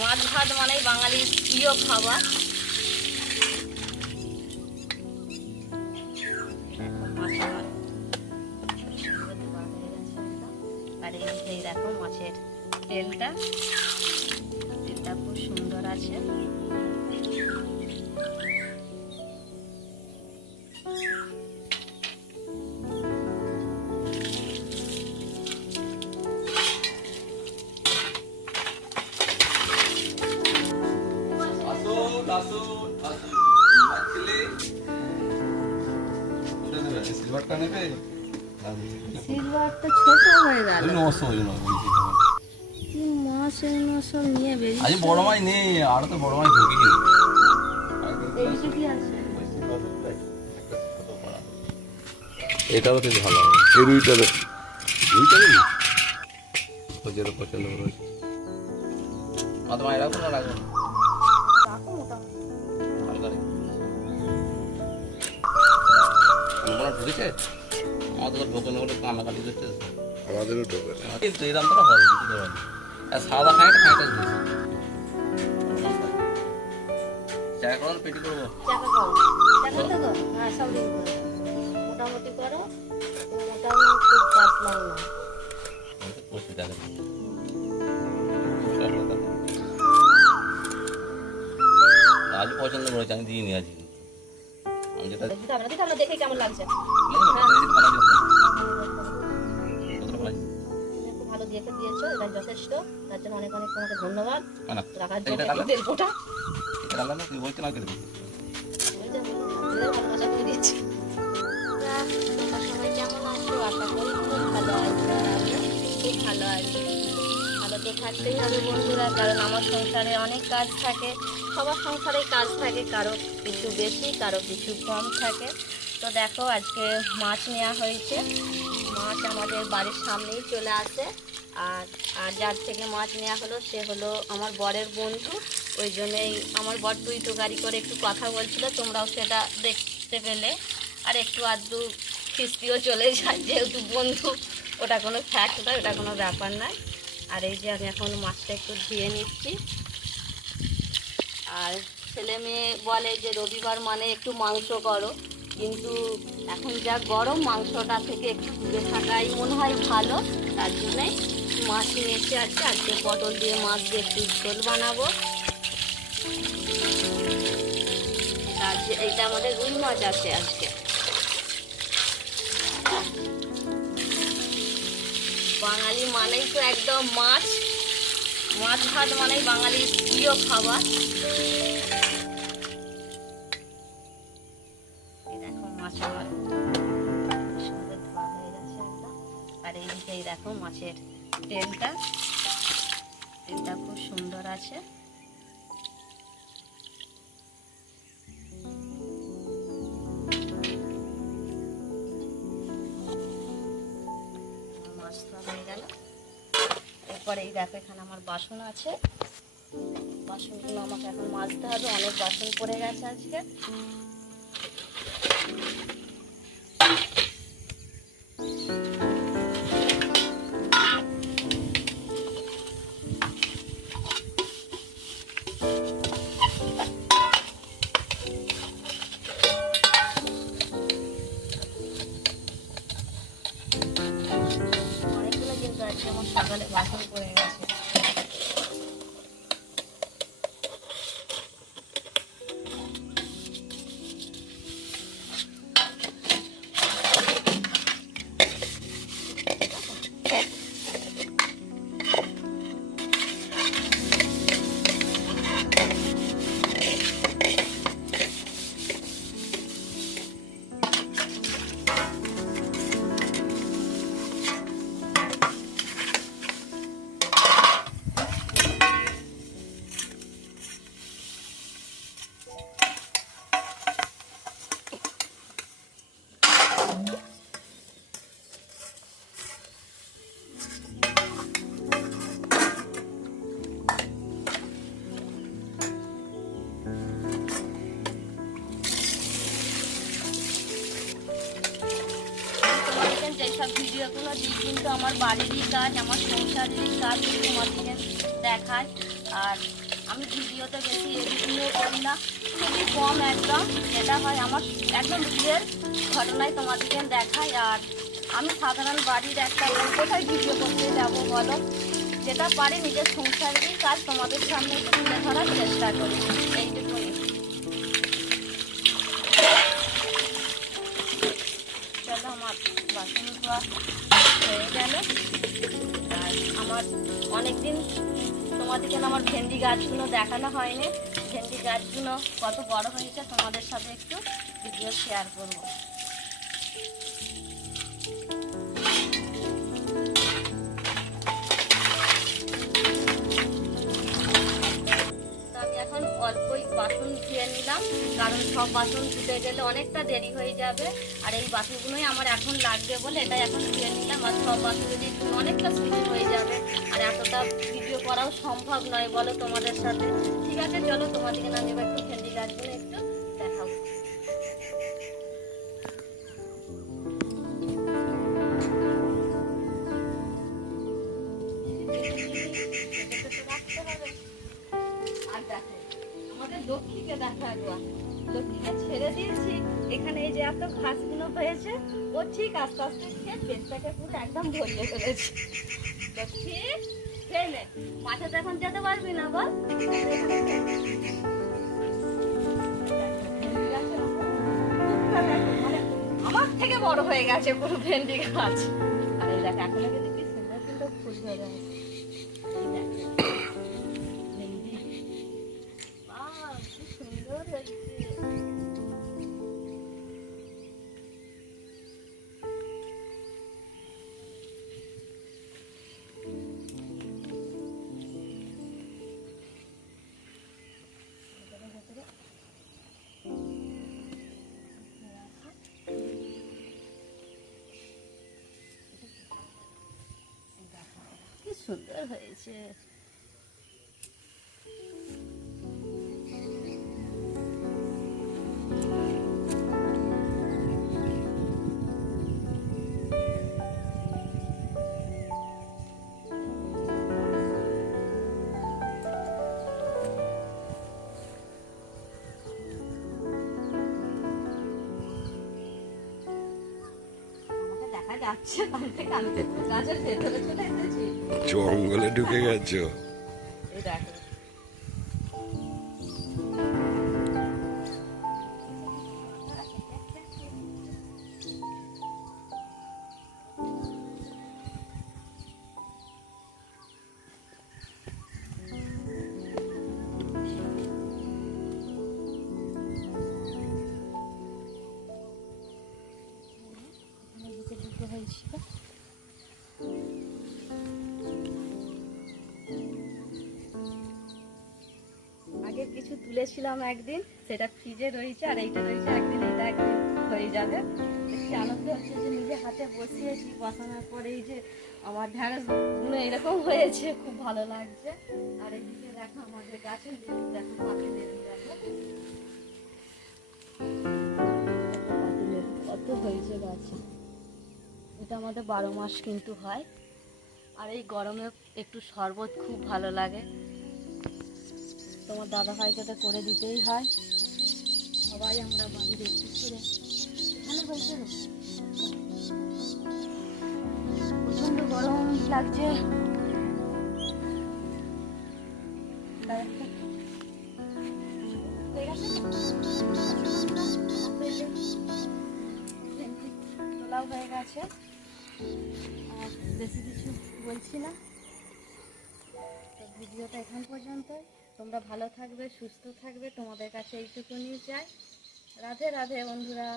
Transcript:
মাছ ভাত মানেই বাঙালির প্রিয় খাবার। আর এই দেখো মাছের তেলটা খুব সুন্দর আছে। সিলভারটা নেবে? সিলভারটা ছোট হয়ে গেল। নশো ওই জন্য মাছ এগুলো সব নিয়ে বেরিয়ে আজ বড় মাছ নেই, আরো তো বড় মাছ ঢুকি কি আছে? এটাও তো ভালো হবে। এই রুইটা নেই খোঁজেরও পছন্দ করে। মাথা মায়ের রাখো না রাখো ভালো করে ঢুকেছে। আমাদের ঢোকে না বলে কান্নাকাটি করছে। আমাদেরও ঢোকে না এই রান্নাটা হবে কিছু হবে না। সাদা খাইটা দিয়েছে চা করো পেটি করবো মোটামুটি করো, মোটামুটি খুব পাতলাও না। আজ পছন্দ করেছি, আমি দিইনি আজ। আমি যেটা দেখে কেমন লাগছে ভালো দেখে দিয়েছো, এটা যথেষ্ট। তার জন্য অনেক অনেক তোমাকে ধন্যবাদ। রাখার জন্য তেলপোটা তুই বলতে না কেটে ভালোবাসা করে দিচ্ছি। তোমরা সবাই কেমন আছো? আশা করি খুব ভালো আছো। খুব ভালো আছি। ভালো তো থাকতেই হবে বন্ধুরা, কারণ আমার সংসারে অনেক কাজ থাকে। সবার সংসারে কাজ থাকে, কারো কিছু বেশি, কারো কিছু কম থাকে। তো দেখো আজকে মাছ নেওয়া হয়েছে। মাছ আমাদের বাড়ির সামনেই চলে আসে। আর যার থেকে মাছ নেওয়া হলো সে হলো আমার বরের বন্ধু। ওই জন্যেই আমার বর তুই তো গাড়ি করে একটু কথা বলছিল, তোমরাও সেটা দেখতে পেলে। আর একটু আধটু খিস্তিও চলে যায়, যেহেতু বন্ধু, ওটা কোনো ফ্যাক্ট নয়, ওটা কোনো ব্যাপার নয়। আর এই যে আমি এখন মাছটা একটু ধুয়ে নিচ্ছি। আর ছেলে মেয়ে বলে যে রবিবার মানে একটু মাংস করো, কিন্তু এখন যা গরম, মাংসটা থেকে একটু দূরে থাকাই মনে হয় ভালো। তার জন্যে মাছ নিয়ে এসে আজকে পটল দিয়ে মাছ দিয়ে একটু ঝোল বানাবো। এইটা আমাদের রুই মাছ আছে আজকে। বাঙালি মানেই তো একদম মাছ ভাত মানেই বাঙালির প্রিয় খাবার। দেখো মাছ আমার সুন্দর ধোয়া হয়ে গেছে একদম। আর এই দেখো মাছের তেলটা খুব সুন্দর আছে। মাছ ধোয়া হয়ে গেল। এরপরে এই দেখো এখানে আমার বাসন আছে, বাসনগুলো আমাকে এখন মাজতে হবে। অনেক বাসন পড়ে গেছে আজকে। অনেকগুলো কিন্তু আজকে আমার সকালে বাসন পড়ে গেছে। সব ভিডিওগুলো দিই, কিন্তু আমার বাড়িরই কাজ, আমার সংসারেরই কাজ তোমাদেরকে দেখায়। আর আমি ভিডিওতে বেশি এডিটিংও করি না, খুবই কম একদম, যেটা হয় আমার একদম রিয়েল ঘটনায় তোমাদেরকে দেখাই। আর আমি সাধারণ বাড়ির একটা কোথায় ভিডিও করতে যাবো বলো, যেটা পারি নিজের সংসারেরই কাজ তোমাদের সামনে একটু তুলে ধরার চেষ্টা করি, এইটুকুনি। চলো আমার বাসন ধোয়া হয়ে গেল। আর আমার অনেকদিন তোমাদেরকে আমার ভেন্ডি গাছগুলো দেখানো হয়নি, ভেন্ডি গাছগুলো কত বড় হয়েছে তোমাদের সাথে একটু ভিডিও শেয়ার করবো। আমি এখন অল্পই বাসন ধুয়ে নিলাম, কারণ সব বাসন ধুতে গেলে অনেকটা দেরি হয়ে যাবে। আর এই বাসনগুলোই আমার এখন লাগবে বলে এটাই এখন ধুয়ে নিলাম। আর সব বাসন যদি অনেকটা সময় হয়ে যাবে, আর এতটা ভিডিও করাও সম্ভব নয় বলো তোমাদের সাথে। ঠিক আছে, চলো তোমাদেরকে আমি এবার একটু ভেন্ডি গাছগুলো একটু দেখাবো। রাখতে হবে। আর দেখো আমাদের লক্ষ্মীকে দেখা একবার, লক্ষ্মীকে ছেড়ে দিয়েছি এখানে, এই যে এত ঘাসগুলো হয়েছে ও ঠিক আস্তে আস্তে খেয়ে পেটটাকে পুরো একদম ভরিয়ে ফেলেছে। লক্ষ্মী খেলে মাঠে তো এখন যেতে পারবি না বল, মানে আমার থেকে বড় হয়ে গেছে পুরো ভেন্ডি গাছ। আর এই দেখ এখনো কিন্তু কি সুন্দর সুন্দর ফুল ধরে আছে। সুন্দর হয়েছে। কি সুন্দর হয়েছে। দেখা যাচ্ছে তার থেকে আমি তো গাছের ভেতরে চলে এসেছি, জঙ্গলে ঢুকে গেছো। এই দেখো হয়েছিল। আগে কিছু তুলেছিলাম একদিন, সেটা ফ্রিজে রয়েছে, আর এইটা রয়েছে একদিন, এটা একদিন হয়ে যাবে। একটু আনন্দ হচ্ছে যে নিজে হাতে বসিয়েছি, বসানোর পরে এই যে আমার ঢ্যাঁড়সগুলো এরকম হয়েছে, খুব ভালো লাগছে। আর এইদিকে দেখো আমাদের গাছের লেবু, দেখো পাতি লেবু, দেখো পাতি লেবু কত হয়েছে গাছে। এটা আমাদের 12 মাস কিন্তু হয়। আর এই গরমে একটু শরবত খুব ভালো লাগে, তোমার দাদা ভাইকে তো করে দিতেই হয়। সবাই আমরা বাড়ির একটু করে ভালো হয়েছে। প্রচন্ড গরম লাগছে। তোলাও হয়ে গেছে, আর বেশি কিছু বলছি না। ভিডিওটা এখন পর্যন্ত। তোমরা ভালো থাকবে, সুস্থ থাকবে, তোমাদের কাছে এইটুকুনি চাই। রাধে রাধে বন্ধুরা।